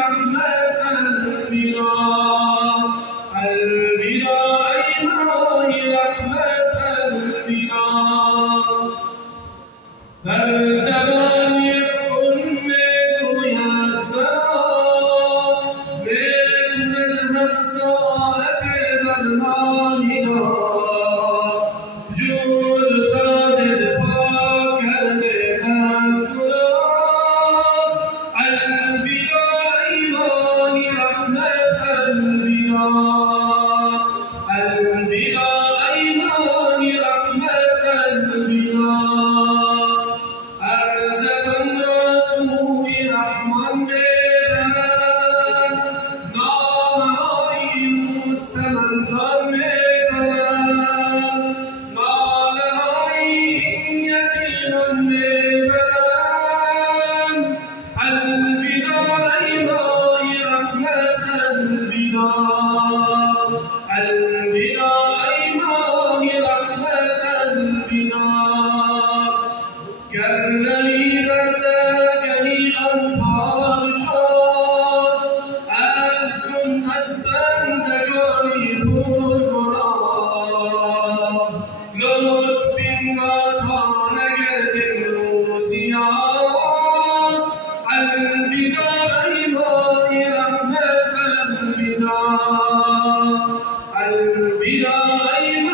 رحمت الوداع الوداع ای ماه رحمت الوداع در زبانی خون میگوید مرا میکند هر ساعت درمانی دار جود ساز دفاع کرده از گناه الوداع ای ماه رحمت الوداع الوداع ای ماه رحمت الوداع ارزتان را سوی رحمان میبرد نامه‌های مستمندان میبرد ناله‌های این یتیمان میبرد الوداع ای ماه رحمت الوداع الوداع ای ماه رحمت الوداع گرمی بردگهی آن پادشاه از کن از بندگانی پرگناه لطف بینما تا نگردیم روسیاه الوداع ای ماه رحمت الوداع الوداع ای